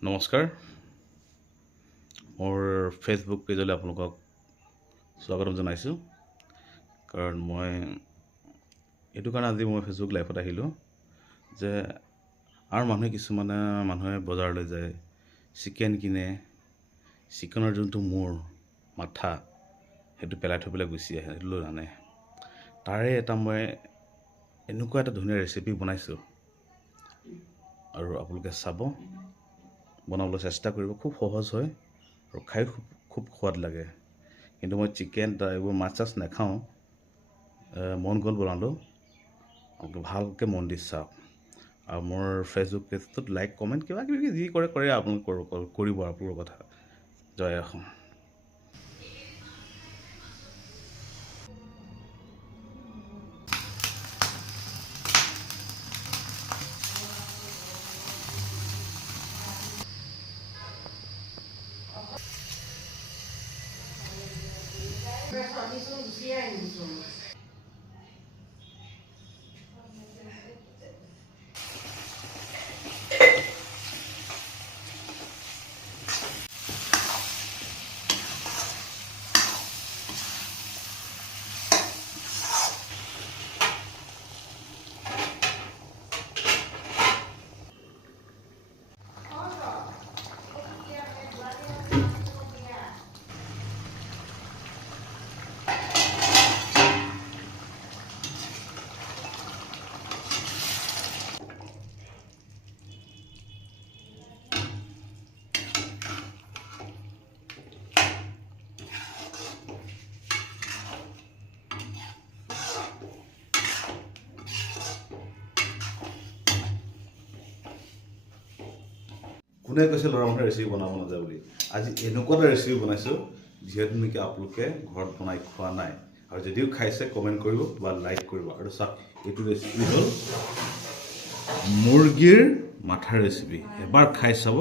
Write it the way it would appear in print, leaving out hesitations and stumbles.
নমস্কাৰ মোৰ ফেচবুক পেজলৈ আপোনালোকক স্বাগতম জনাইছোঁ কাৰণ মই এইটো কাৰণে আজি মই ফেচবুক লাইভত আহিলোঁ যে আৰু মানুহে বজাৰলৈ যায় চিকেন কিনে চিকেনৰ যোনটো মূৰ মাথা সেইটো পেলাই থৈ পেলাই গুচি আহে সেইটো লৈ নানে তাৰে এটা মই এনেকুৱা এটা ধুনীয়া ৰেচিপি বনাইছোঁ আৰু আপোনালোকে চাব বনাবলৈ চেষ্টা কৰিব খুব সহজ হয় আৰু খাই খুব সোৱাদ লাগে কিন্তু মই চিকেন এইবোৰ মাছ নাখাওঁ মন গ'ল বনালোঁ আপোনালোকে ভালকৈ মন দি চাওক আৰু মোৰ ফেচবুক পেজটোত লাইক কমেণ্ট কিবা কিবি যি কৰে আপোনালোকে কৰিব আপোনালোকৰ কথা জয় অসম কোনে কৈছে ল'ৰা মানুহে ৰেচিপি বনাব নাযায় বুলি আজি এনেকুৱা এটা ৰেচিপি বনাইছোঁ যিহেতু নেকি আপোনালোকে ঘৰত বনাই খোৱা নাই আৰু যদিও খাইছে কমেণ্ট কৰিব বা লাইক কৰিব আৰু চাওক এইটো ৰেচিপি হ'ল মুৰ্গীৰ মাথাৰ ৰেচিপি এবাৰ খাই চাব